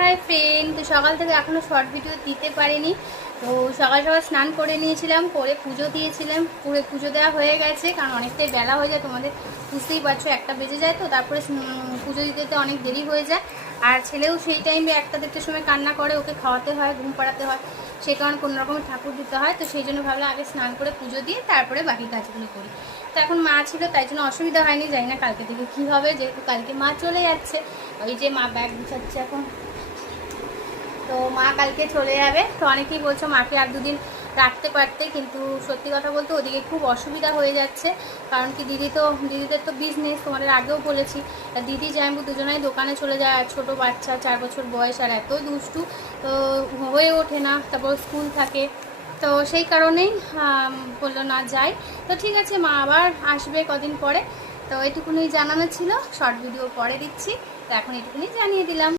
Hi friend, তো সকাল থেকে এখনও শর্ট ভিডিও দিতে পারিনি। তো সকাল সকাল স্নান করে নিয়েছিলাম, করে পুজো দিয়েছিলাম, পুজো দেওয়া হয়ে গেছে। কারণ অনেকটাই বেলা হয়ে যায়, তোমাদের বুঝতেই পারছো, 1টা বেজে যায়। তো তারপরে পুজো দিতে দিতে অনেক দেরি হয়ে যায়। আর ছেলেও সেই টাইমে 1টা-1:30টার সময় কান্না করে, ওকে খাওয়াতে হয়, ঘুম পাড়াতে হয়, সে কারণে কোনো রকমের ঠাকুর দিতে হয়। তো সেই জন্য ভাবলাম আগে স্নান করে পুজো দিয়ে তারপরে বাকি কাজগুলো করি। তো এখন মা ছিল, তাই জন্য অসুবিধা হয়নি। জানি না কালকে থেকে কী হবে, যেহেতু কালকে মা চলে যাচ্ছে। ওই যে মা ব্যাগ গুছাচ্ছে এখন, তো মা কালকে চলে যাবে। তো অনেকেই বলছো মাকে আর 2 দিন রাখতে পারতে, কিন্তু সত্যি কথা বলতে ওদিকে খুব অসুবিধা হয়ে যাচ্ছে। কারণ কি দিদিদের তো বিজনেস, তোমাদের আগেও বলেছি। দিদি জামাইবু দুজনেই দোকানে চলে যায়, আর ছোটো বাচ্চা 4 বছর বয়স, আর এত দুষ্টু, তো হয়ে ওঠে না। তারপর স্কুল থাকে, তো সেই কারণেই বললো না যাই। তো ঠিক আছে, মা আবার আসবে কদিন পরে। তো এটুকুনি জানানো ছিল, শর্ট ভিডিও পরে দিচ্ছি। তো এখন এটুকুনি জানিয়ে দিলাম।